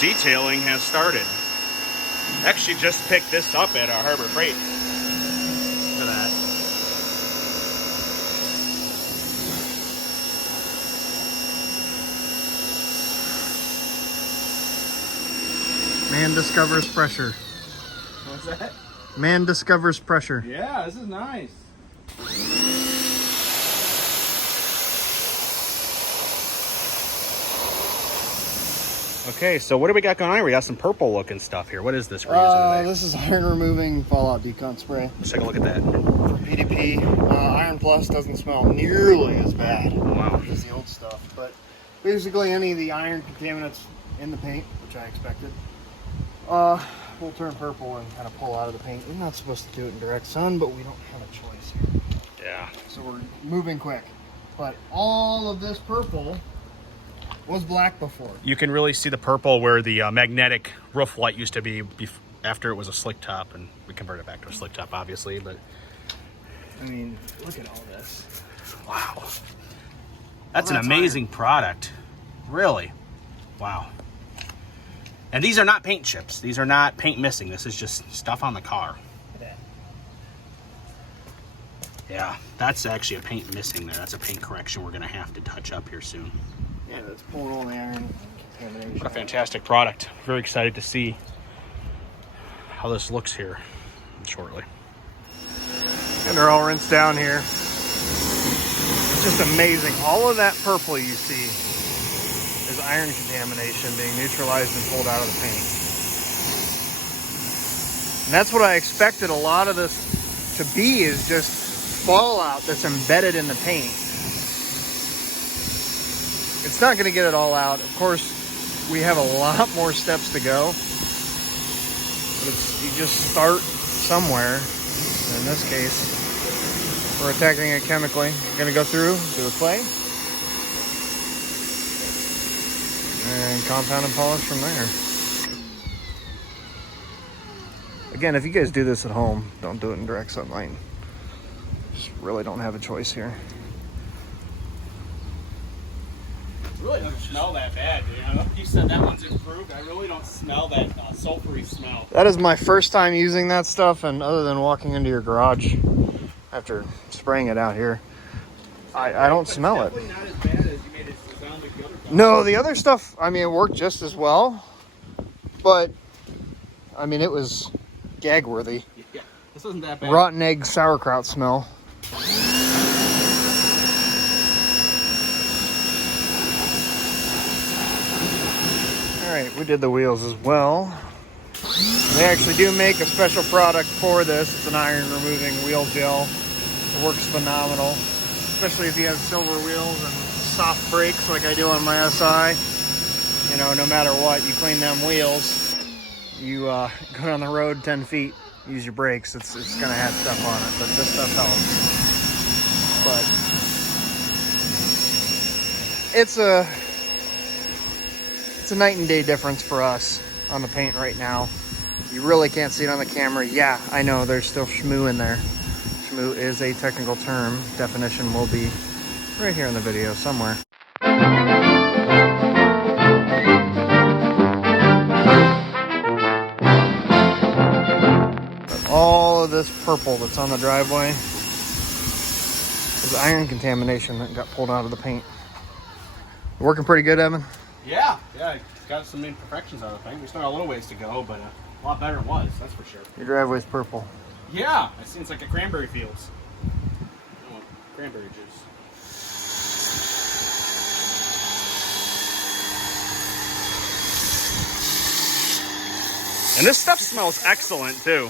Detailing has started. Actually just picked this up at Harbor Freight. Look at that. Man discovers pressure. What's that? Man discovers pressure. Yeah, this is nice. Okay, so what do we got going on here? We got some purple looking stuff here. What is this we're using today? This is iron removing fallout decon spray. Let's take a look at that. For PDP, Iron Plus doesn't smell nearly as bad Wow. as the old stuff, but basically any of the iron contaminants in the paint, which I expected, will turn purple and kind of pull out of the paint. We're not supposed to do it in direct sun, but we don't have a choice here. Yeah. So we're moving quick. But all of this purple was black before. You can really see the purple where the magnetic roof light used to be after it was a slick top, and we converted it back to a slick top, obviously, but I mean, look at all this. wow. That's an amazing product. Really. Wow. And these are not paint chips. These are not paint missing. This is just stuff on the car. Yeah, that's actually a paint missing there. That's a paint correction we're going to have to touch up here soon. Yeah, that's pulling all the iron contamination. What a fantastic product. Very excited to see how this looks here shortly. And they're all rinsed down here. It's just amazing. All of that purple you see is iron contamination being neutralized and pulled out of the paint. And that's what I expected a lot of this to be, is just fallout that's embedded in the paint. It's not going to get it all out. Of course, we have a lot more steps to go. But you just start somewhere. In this case, we're attacking it chemically. We're going to go through, do a clay, and compound and polish from there. Again, if you guys do this at home, don't do it in direct sunlight. Just really don't have a choice here. It really doesn't smell that bad. You know? You said that one's improved. I really don't smell that sulfury smell. That is my first time using that stuff, and other than walking into your garage after spraying it out here, I don't smell it. It's definitely not as bad as you made it sound like the other stuff. No, the other stuff, I mean, it worked just as well, but I mean, it was gag worthy. Yeah, this isn't that bad. Rotten egg sauerkraut smell. Alright, we did the wheels as well. They actually do make a special product for this. It's an iron removing wheel gel. It works phenomenal, especially if you have silver wheels and soft brakes like I do on my SI. You know, no matter what, you clean them wheels, you go down the road 10 feet, use your brakes, it's gonna have stuff on it, but this stuff helps. But it's a night and day difference for us on the paint right now. You really can't see it on the camera. Yeah, I know there's still schmoo in there. Schmoo is a technical term. Definition will be right here in the video somewhere. But all of this purple that's on the driveway is iron contamination that got pulled out of the paint. Working pretty good, Evan? Yeah, it's got some imperfections on the thing. We still got a little ways to go, but a lot better it was, that's for sure. Your driveway's purple. Yeah, it seems like a cranberry fields. I want cranberry juice. And this stuff smells excellent too.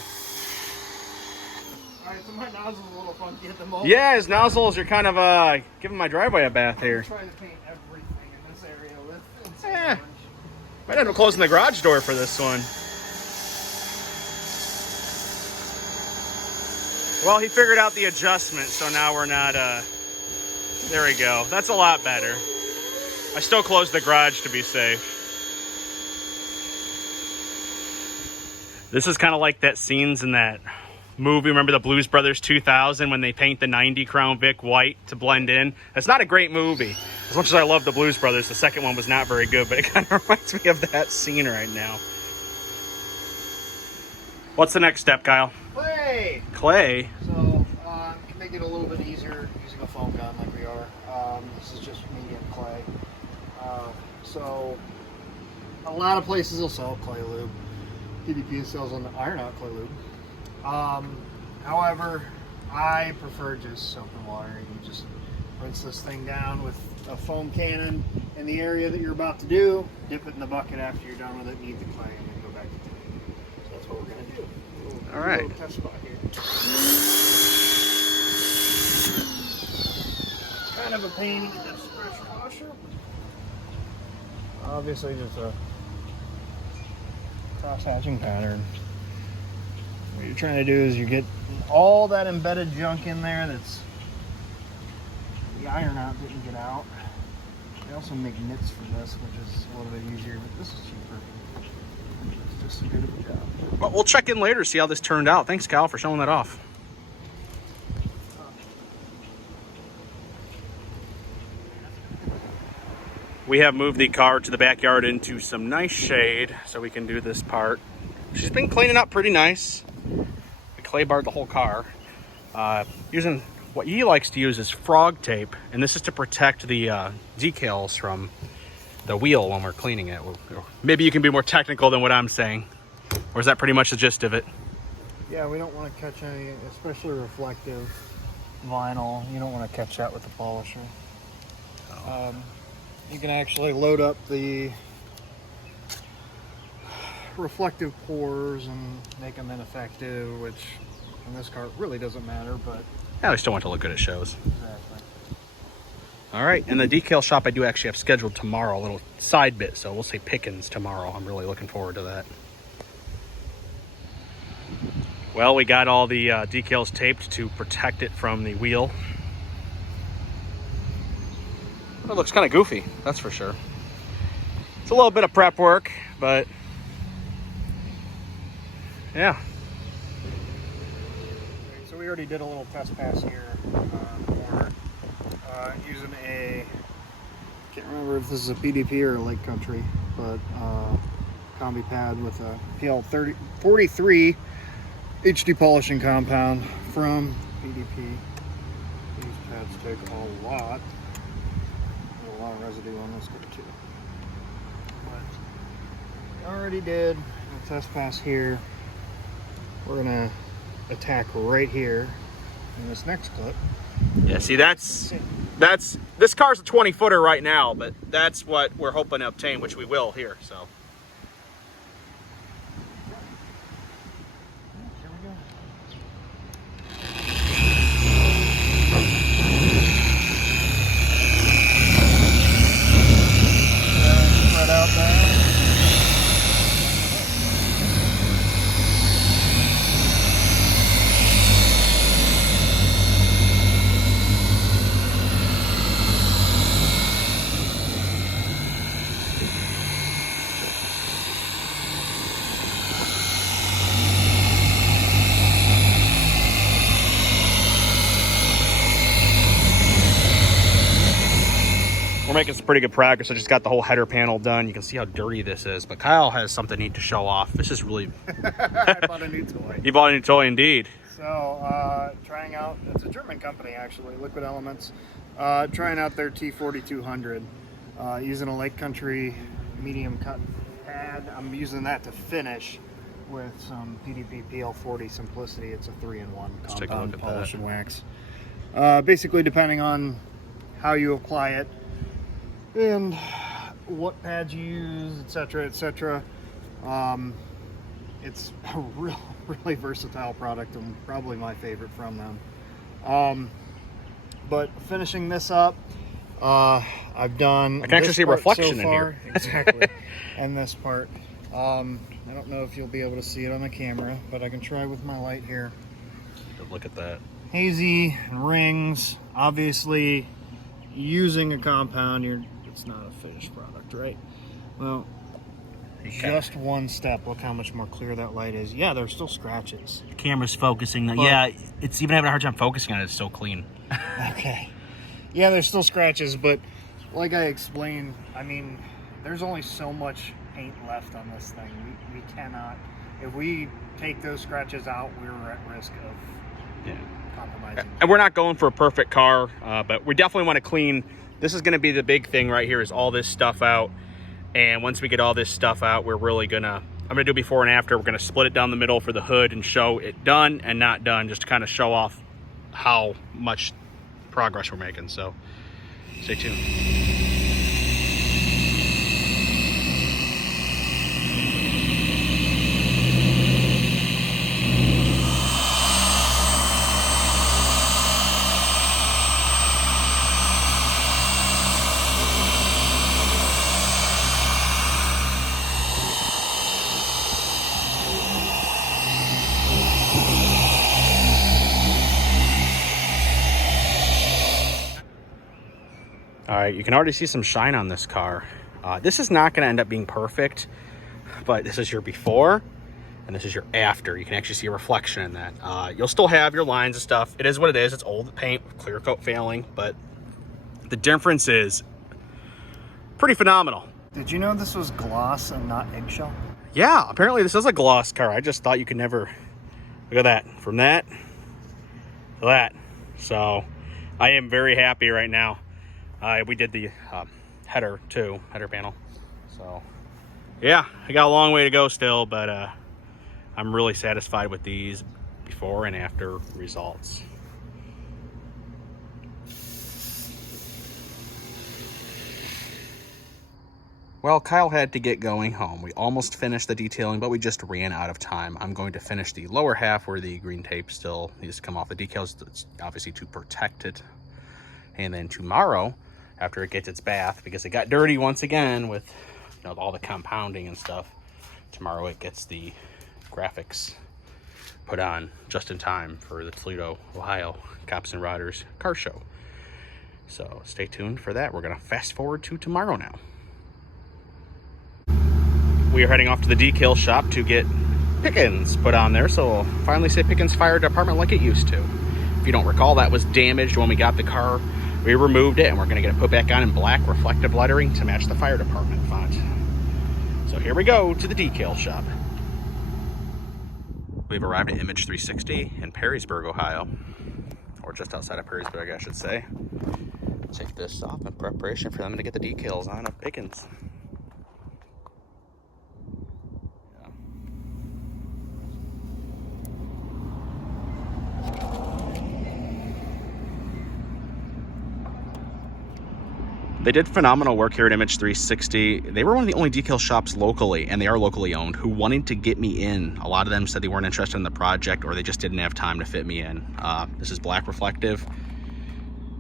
Alright, so my nozzle's a little funky at the moment. Yeah, his nozzles are kind of giving my driveway a bath here. I'm trying to paint everything in this area with Yeah. Might end up closing the garage door for this one. Well, he figured out the adjustment, so now we're not, there we go. That's a lot better. I still closed the garage to be safe. This is kind of like that scenes in that movie. Remember the Blues Brothers 2000 when they paint the 90 Crown Vic white to blend in? It's not a great movie. As much as I love the Blues Brothers, the second one was not very good, but it kind of reminds me of that scene right now. What's the next step, Kyle? Clay! Clay? So, can make it a little bit easier using a foam gun like we are. This is just medium clay. So, a lot of places will sell clay lube. PDP sells on the iron out clay lube. However, I prefer just soap and water. You just rinse this thing down with a foam cannon in the area that you're about to do, dip it in the bucket after you're done with it, knead the clay, and then go back to cleaning. So that's what we're going to do. All right. Little test spot here. Kind of a pain to get this pressure washer. Obviously, just a cross-hatching pattern. What you're trying to do is you get all that embedded junk in there that's the iron out didn't get out. They also make nits for this, which is a little bit easier, but this is cheaper. It's just as good of a job. Well, we'll check in later, see how this turned out. Thanks, Kyle, for showing that off. We have moved the car to the backyard into some nice shade so we can do this part. She's been cleaning up pretty nice. We clay barred the whole car. Using what he likes to use is frog tape, and this is to protect the decals from the wheel when we're cleaning it. Maybe you can be more technical than what I'm saying. Or is that pretty much the gist of it? Yeah, we don't want to catch any, especially reflective vinyl. You don't want to catch that with the polisher. You can actually load up the reflective pores and make them ineffective, which in this car really doesn't matter, but Yeah, we still want to look good at shows. exactly. All right, and the decal shop I do actually have scheduled tomorrow, a little side bit, so we'll say pickings tomorrow. I'm really looking forward to that. Well, we got all the decals taped to protect it from the wheel. It looks kind of goofy, that's for sure. It's a little bit of prep work, but yeah. So we already did a little test pass here for using a, can't remember if this is a PDP or a Lake Country, but combi pad with a PL43 HD polishing compound from PDP. These pads take a lot. There's a lot of residue on this guy too. But we already did a test pass here. We're gonna attack right here in this next clip. Yeah, see, this car's a 20-footer right now, but that's what we're hoping to obtain, which we will here, so. Here we go. Spread out there. We're making some pretty good progress. I just got the whole header panel done. You can see how dirty this is, but Kyle has something neat to show off. This is really... I bought a new toy. You bought a new toy indeed. So, trying out, it's a German company actually, Liquid Elements. Trying out their T4200. Using a Lake Country medium cut pad. I'm using that to finish with some PDP PL40 Simplicity. It's a 3-in-1 Let's take a compound look at polish that. and wax. Basically, depending on how you apply it and what pads you use, etc., etc. It's a really versatile product and probably my favorite from them. But finishing this up, I've done. I can actually see a reflection so in here. Exactly. And this part. I don't know if you'll be able to see it on the camera, but I can try with my light here. Look at that. Hazy and rings. Obviously, using a compound, it's not a finished product, right? Well, just one step. Look how much more clear that light is. Yeah, there's still scratches. The camera's focusing. But, yeah, it's even having a hard time focusing on it. It's so clean. Okay. Yeah, there's still scratches, but like I explained, I mean, there's only so much paint left on this thing. We cannot, if we take those scratches out, we're at risk of compromising. And we're not going for a perfect car, but we definitely want to clean. This is going to be the big thing right here, is all this stuff out. And once we get all this stuff out, we're really gonna, I'm gonna do before and after. We're gonna split it down the middle for the hood and show it done and not done, just to kind of show off how much progress we're making. So stay tuned. All right, you can already see some shine on this car. This is not going to end up being perfect, but this is your before and this is your after. You can actually see a reflection in that. You'll still have your lines and stuff. It is what it is. It's old paint, clear coat failing, but the difference is pretty phenomenal. Did you know this was gloss and not eggshell? Yeah, apparently this is a gloss car. I just thought you could never. Look at that. From that to that. So I am very happy right now. We did the header too, header panel. So yeah, I got a long way to go still, but I'm really satisfied with these before and after results. Well, Kyle had to get going home. We almost finished the detailing, but we just ran out of time. I'm going to finish the lower half where the green tape still needs to come off the decals. It's obviously to protect it. And then tomorrow, after it gets its bath, because it got dirty once again with, you know, all the compounding and stuff, tomorrow it gets the graphics put on just in time for the Toledo, Ohio Cops and Riders car show. So stay tuned for that. We're gonna fast forward to tomorrow now. We are heading off to the decal shop to get Pickens put on there, so we'll finally say Pickens Fire Department like it used to. If you don't recall, that was damaged when we got the car. We removed it, and we're going to get it put back on in black reflective lettering to match the fire department font. So here we go to the decal shop. We've arrived at Image 360 in Perrysburg, Ohio, or just outside of Perrysburg, I should say. Take this off in preparation for them to get the decals on of Pickens. They did phenomenal work here at Image 360. They were one of the only decal shops locally, and they are locally owned, who wanted to get me in. A lot of them said they weren't interested in the project, or they just didn't have time to fit me in. This is black reflective.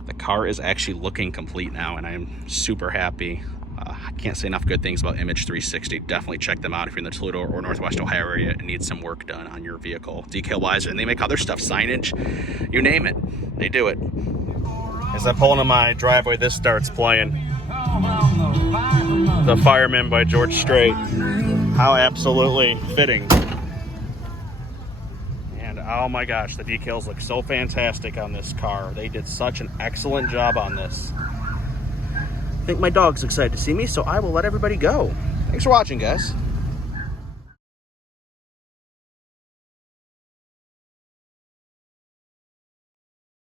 The car is actually looking complete now, and I am super happy. I can't say enough good things about Image 360. Definitely check them out if you're in the Toledo or Northwest Ohio area and need some work done on your vehicle. Decal-wise, and they make other stuff, signage, you name it, they do it. As I pull into my driveway, this starts playing. The Fireman by George Strait. How absolutely fitting. And oh my gosh, the decals look so fantastic on this car. They did such an excellent job on this. I think my dog's excited to see me, so I will let everybody go. Thanks for watching, guys.